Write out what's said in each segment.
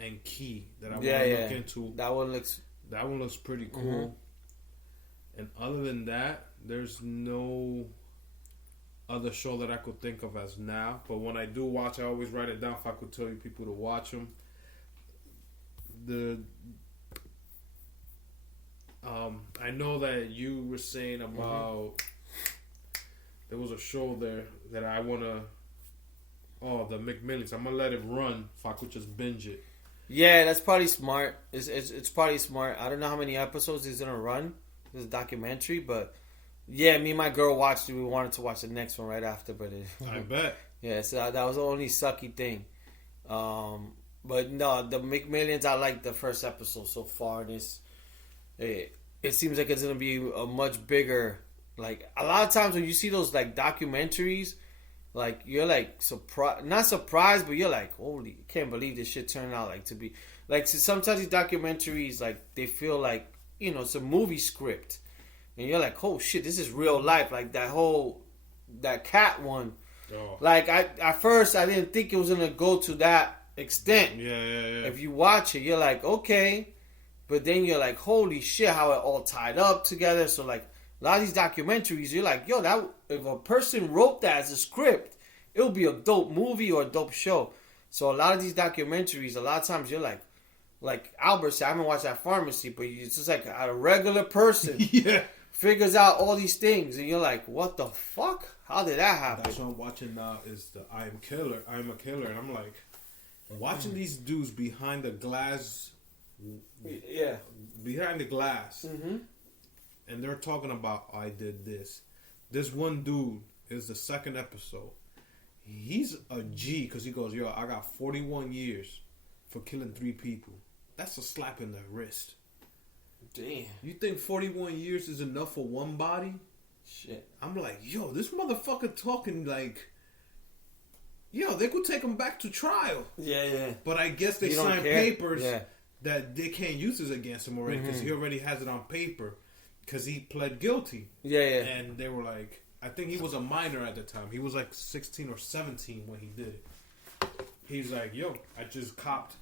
and Key that I want to look into. That one looks pretty cool. Mm-hmm. And other than that, there's no other show that I could think of as now. But when I do watch, I always write it down if I could tell you people to watch them. I know that you were saying about there was a show there that I want to. Oh, the MacMillions. I'm gonna let it run if I could just binge it. Yeah, that's probably smart. It's probably smart. I don't know how many episodes it's gonna run. This documentary, but yeah, me and my girl watched it. We wanted to watch the next one right after, but I bet. Yeah, so that was the only sucky thing. But no, the MacMillions, I like the first episode so far. And it seems like it's gonna be a much bigger. Like a lot of times when you see those like documentaries, like you're like not surprised, but you're like, holy, can't believe this shit turned out like to be like. So sometimes these documentaries like they feel like it's a movie script, and you're like, oh shit, this is real life. Like that cat one. Oh. Like at first I didn't think it was gonna go to that extent. Yeah. If you watch it, you're like, okay, but then you're like, holy shit, how it all tied up together. So like a lot of these documentaries, you're like, yo, that if a person wrote that as a script, it would be a dope movie or a dope show. So a lot of these documentaries, a lot of times you're like Albert said, I haven't watched that Pharmacy, but it's just like a regular person figures out all these things, and you're like, what the fuck? How did that happen? That's what I'm watching now is the I'm a Killer, and I'm like watching these dudes behind the glass. Yeah. Behind the glass. Mm-hmm. And they're talking about, I did this. This one dude is the second episode. He's a G because he goes, yo, I got 41 years for killing 3 people. That's a slap in the wrist. Damn. You think 41 years is enough for one body? Shit. I'm like, yo, this motherfucker talking like, yo, they could take him back to trial. Yeah. But I guess they signed papers that they can't use this against him already because he already has it on paper. Because he pled guilty. Yeah. And they were like, I think he was a minor at the time. He was like 16 or 17 when he did it. He's like, yo, I just copped.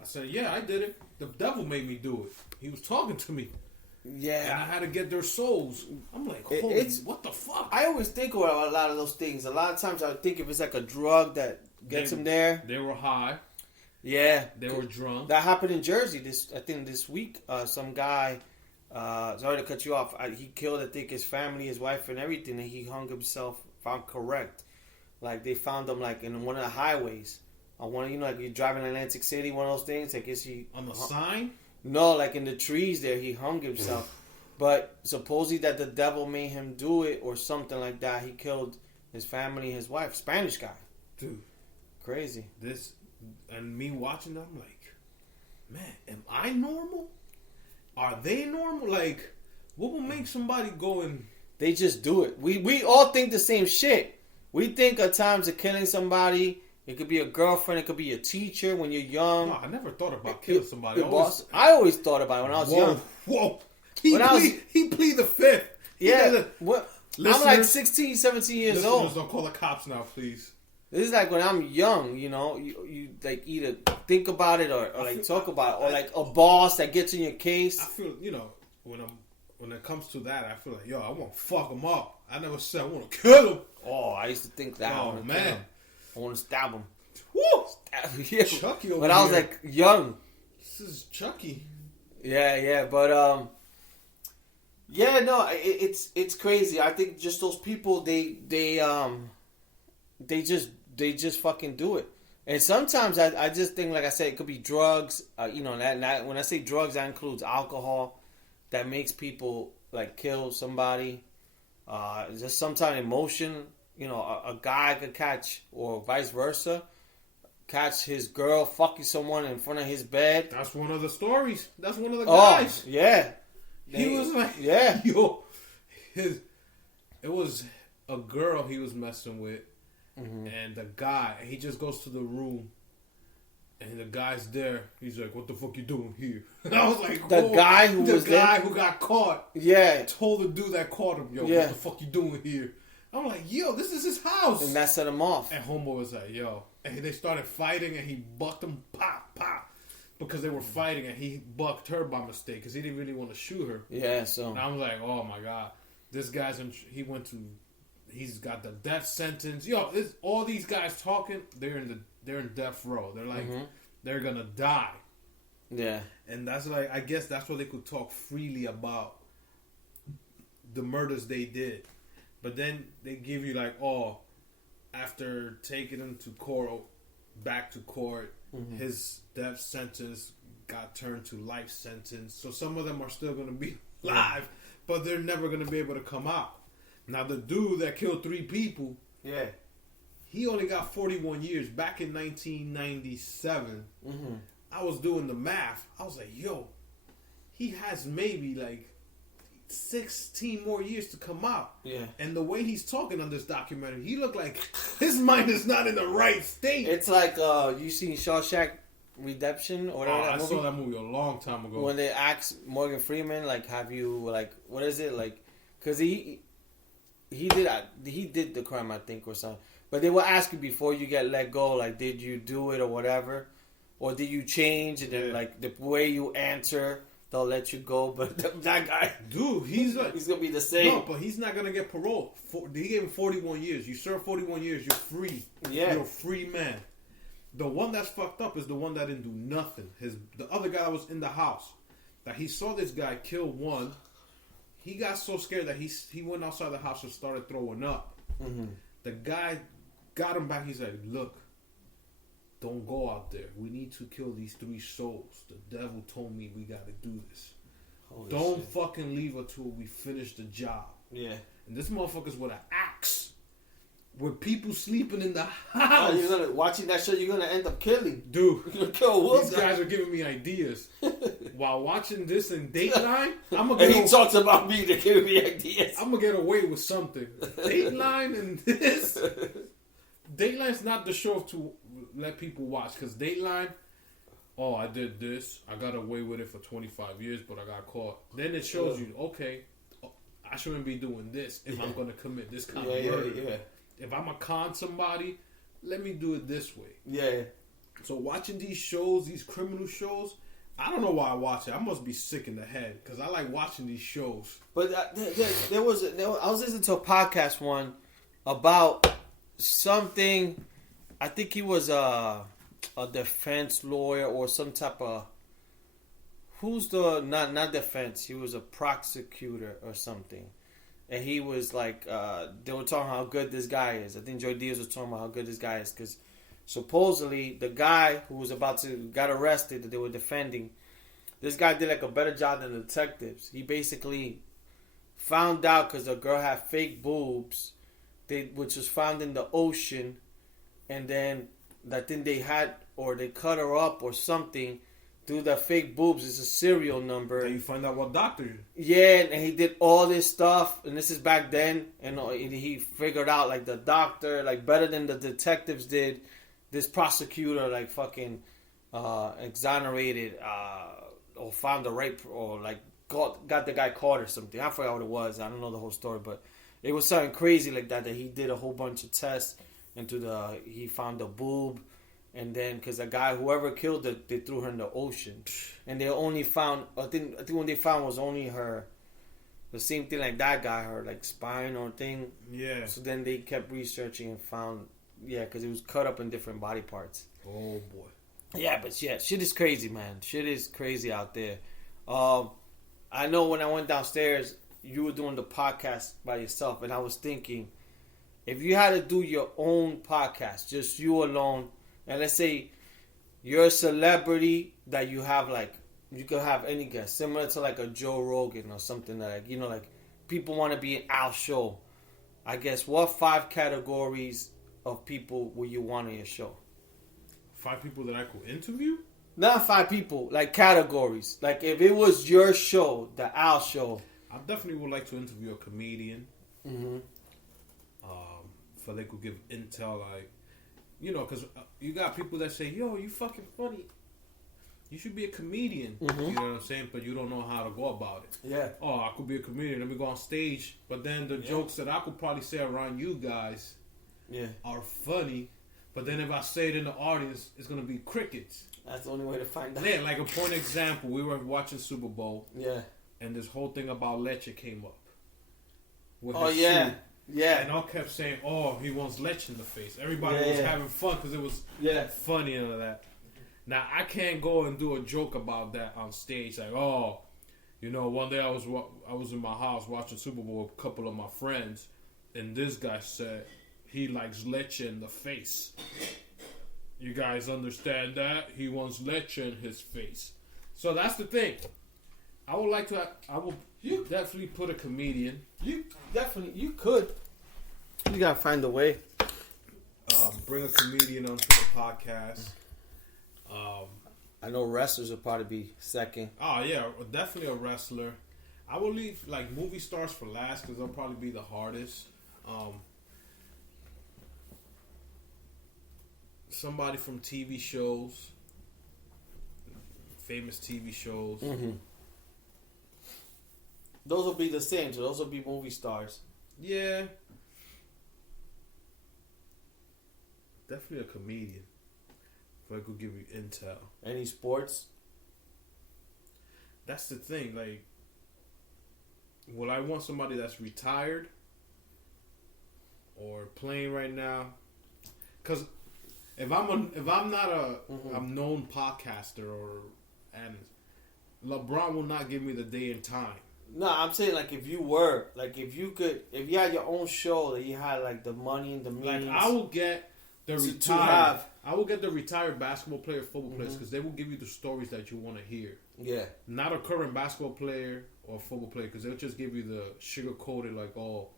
I said, yeah, I did it. The devil made me do it. He was talking to me. Yeah. And I had to get their souls. I'm like, holy, what the fuck? I always think about a lot of those things. A lot of times I think if it's like a drug that gets them there. They were high. Yeah. They were drunk. That happened in Jersey I think this week. Some guy... sorry to cut you off. He killed, I think, his family, his wife, and everything, and he hung himself. If I'm correct, like they found him like in one of the highways. On one, like you're driving in Atlantic City, one of those things. I guess he on the sign. No, like in the trees there, he hung himself. But supposedly that the devil made him do it or something like that. He killed his family, his wife, Spanish guy. Dude, crazy. This and me watching that, I'm like, man, am I normal? Are they normal? Like, what will make somebody go and... They just do it. We all think the same shit. We think at times of killing somebody. It could be a girlfriend. It could be a teacher when you're young. No, I never thought about killing somebody. I always thought about it when I was young. Whoa. He plead the fifth. Yeah. What? I'm like 16, 17 years old. Don't call the cops now, please. This is like when I'm young, you like either think about it or like talk about it, or like a boss that gets in your case. I feel, when it comes to that, I feel like, yo, I want to fuck him up. I never said I want to kill him. Oh, I used to think that. Oh, man. I want to stab him. Woo! Yeah. Chucky over When I was like young. This is Chucky. Yeah, but yeah, no, it's crazy. I think just those people, they just fucking do it. And sometimes I just think, like I said, it could be drugs. That when I say drugs, that includes alcohol that makes people like kill somebody. Just sometimes emotion. A guy could catch, or vice versa, catch his girl fucking someone in front of his bed. That's one of the stories. That's one of the guys. Oh, yeah. He was like, yeah. Yo, it was a girl he was messing with. Mm-hmm. And the guy, he just goes to the room, and the guy's there. He's like, "What the fuck you doing here?" And I was like, "The guy who got caught, told the dude that caught him, yo, what the fuck you doing here?" I'm like, "Yo, this is his house," and that set him off. And homeboy was like, "Yo," and they started fighting, and he bucked him, pop. because they were fighting and he bucked her by mistake because he didn't really want to shoot her. Yeah, so and I was like, oh my god, this guy's he's got the death sentence. Yo, all these guys talking, they're in death row. They're like they're gonna die. Yeah, and that's like, I guess that's why they could talk freely about the murders they did. But then they give you like, oh, after taking him to court, back to court, his death sentence got turned to life sentence. So some of them are still going to be alive, but they're never going to be able to come out. Now the dude that killed 3 people, he only got 41 years. Back in 1997, I was doing the math. I was like, yo, he has maybe like 16 more years to come out. Yeah. And the way he's talking on this documentary, he looked like his mind is not in the right state. It's like you seen Shawshank Redemption or whatever. I saw that movie a long time ago. When they asked Morgan Freeman, like, have you, like, what is it, like, because he did the crime, I think, or something. But they will ask you before you get let go, like, did you do it or whatever, or did you change? And then, like, the way you answer, they'll let you go. But that guy, dude, he's like, he's gonna be the same. No, but he's not gonna get parole. He gave him 41 years. You serve 41 years, you're free. Yeah, you're a free man. The one that's fucked up is the one that didn't do nothing. The other guy that was in the house, that he saw this guy kill one. He got so scared that he went outside the house and started throwing up. The guy got him back. He's like, look, don't go out there. We need to kill these 3 souls. The devil told me we got to do this. Holy don't shit. Fucking leave until we finish the job. Yeah. And this motherfucker's with an axe. With people sleeping in the house. Oh, watching that show, you're gonna end up killing. Dude, you're gonna kill these guys are giving me ideas. While watching this in Dateline, I'm gonna get. And he talks about me to give me ideas. I'm gonna get away with something. Dateline and this. Dateline's not the show to let people watch, because Dateline, oh, I did this, I got away with it for 25 years, but I got caught. Then it shows you, okay, I shouldn't be doing this if I'm gonna commit this kind of murder. If I'm gonna con somebody, let me do it this way. Yeah. So watching these shows, these criminal shows, I don't know why I watch it. I must be sick in the head because I like watching these shows. But I was listening to a podcast one about something. I think he was a defense lawyer or some type of. Who's the not defense? He was a prosecutor or something. And he was like, they were talking how good this guy is. I think Joy Diaz was talking about how good this guy is. Because supposedly, the guy who was got arrested that they were defending, this guy did like a better job than the detectives. He basically found out because the girl had fake boobs, which was found in the ocean. And then I think they cut her up or something. Through the fake boobs, it's a serial number. Then you find out what doctor. Yeah, and he did all this stuff, and this is back then, and he figured out like the doctor, like better than the detectives did. This prosecutor, like fucking exonerated or found the rape or like got the guy caught or something. I forgot what it was. I don't know the whole story, but it was something crazy like that. That he did a whole bunch of tests he found the boob. And then, because the guy, whoever killed her, they threw her in the ocean. And they only found, I think what they found was only the same thing like that guy, her like spine or thing. Yeah. So then they kept researching and found, because it was cut up in different body parts. Oh, boy. Yeah, but shit is crazy, man. Shit is crazy out there. I know when I went downstairs, you were doing the podcast by yourself. And I was thinking, if you had to do your own podcast, just you alone, and let's say you're a celebrity that you have like, you could have any guest, similar to like a Joe Rogan or something like, like people want to be in Al's show. I guess what 5 categories of people would you want on your show? 5 people that I could interview? Not 5 people, like categories. Like if it was your show, the Al show. I definitely would like to interview a comedian. Mm-hmm. So they could give intel like, because you got people that say, yo, you fucking funny. You should be a comedian. Mm-hmm. You know what I'm saying? But you don't know how to go about it. Yeah. Oh, I could be a comedian. Let me go on stage. But then the jokes that I could probably say around you guys are funny. But then if I say it in the audience, it's going to be crickets. That's the only way to find out. Yeah, like a point example, we were watching Super Bowl. Yeah. And this whole thing about leche came up. Oh, yeah. Shoe. Yeah. And all kept saying, "Oh, he wants leche in the face." Everybody was having fun because it was funny and all that. Now I can't go and do a joke about that on stage, like, "Oh, you know, one day I was in my house watching Super Bowl with a couple of my friends, and this guy said he likes leche in the face. You guys understand that? He wants leche in his face." So that's the thing. I will definitely put a comedian. You could. You gotta find a way. Bring a comedian onto the podcast. I know wrestlers will probably be second. Oh yeah, definitely a wrestler. I will leave like movie stars for last because they'll probably be the hardest. Somebody from TV shows, famous TV shows. Mm-hmm. Those will be the same. So those will be movie stars. Yeah, definitely a comedian. If I could give you intel. Any sports? That's the thing. Like, will I want somebody that's retired or playing right now? Because if I'm not a known podcaster or analyst, LeBron will not give me the day and time. No, I'm saying like if you had your own show that you had like the money and the means. Like I will get the retired. I will get the retired basketball player, football players, because they will give you the stories that you want to hear. Yeah. Not a current basketball player or football player, because they'll just give you the sugar coated like, oh,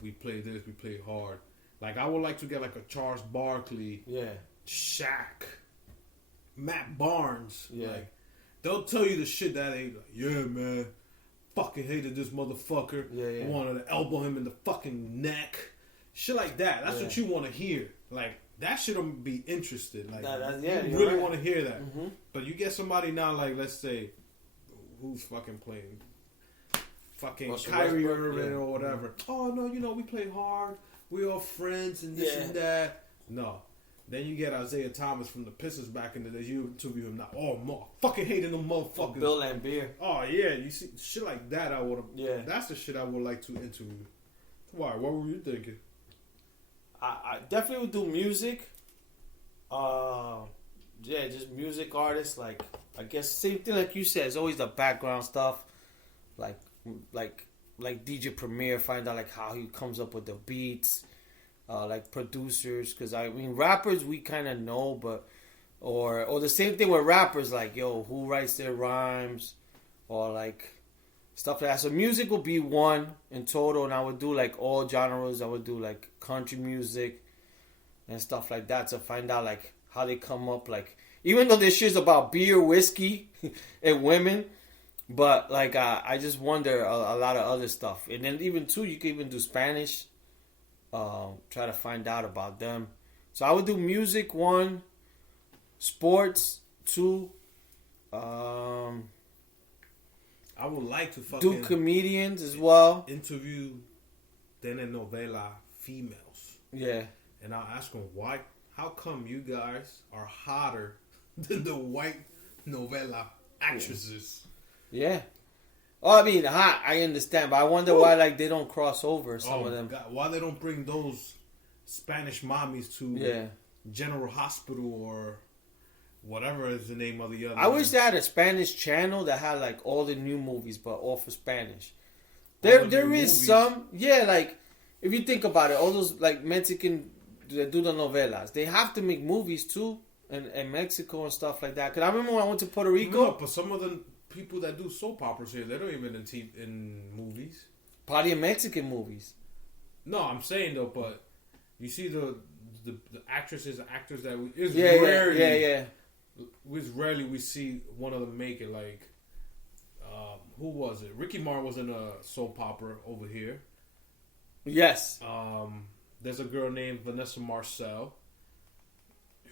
we play this, we play hard. Like I would like to get like a Charles Barkley, Shaq, Matt Barnes. Yeah. Like they'll tell you the shit that ain't like, yeah, man, fucking hated this motherfucker. Yeah. Wanted to elbow him in the fucking neck. Shit like that. That's what you want to hear. Like that shouldn't be interested. Like you really want to hear that. Mm-hmm. But you get somebody now, like let's say, who's fucking playing, fucking Kyrie Irving or whatever. Mm-hmm. Oh no, you know we play hard. We all friends and this and that. No. Then you get Isaiah Thomas from the Pistons back in the day. You interview him now. Oh, fucking hating them motherfuckers. Bill Laimbeer. Oh yeah, you see shit like that. I would have. Yeah. That's the shit I would like to interview. Why? What were you thinking? I definitely would do music. Just music artists. Like I guess same thing like you said. It's always the background stuff, like DJ Premier. Find out like how he comes up with the beats, like producers. Because I mean rappers we kind of know, but or the same thing with rappers. Like who writes their rhymes, or like stuff like that. So music will be one in total, and I would do like all genres. I would do like country music and stuff like that to find out like how they come up. Like even though this shit's about beer, whiskey, and women, but like I just wonder a lot of other stuff. And then even too, you can even do Spanish. Try to find out about them. So I would do music one, sports two. I would like to fucking do comedians as well. Interview telenovela females. Yeah. And I'll ask them why. How come you guys are hotter than the white novela actresses? Yeah. Oh, I mean, hot. I understand, but I wonder why like they don't cross over. Some of them. God, why they don't bring those Spanish mommies to General Hospital or whatever is the name of the other. I wish they had a Spanish channel that had like all the new movies, but all for Spanish. There is movies. Some, like if you think about it, all those like Mexican that do the novelas, they have to make movies too, and Mexico and stuff like that. Cause I remember when I went to Puerto Rico. No, but some of the people that do soap operas here, they don't even in movies. Probably in Mexican movies. No, I'm saying though, but you see the actresses and actors that we rarely we see one of them make it. Like who was it? Ricky Martin was in a soap opera over here. Yes. There's a girl named Vanessa Marcel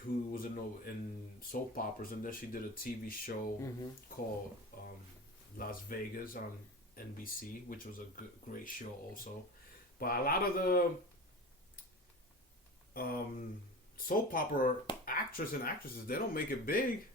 who was in soap operas, and then she did a TV show called Las Vegas on NBC, which was a great show also. But a lot of the soap opera actresses, they don't make it big.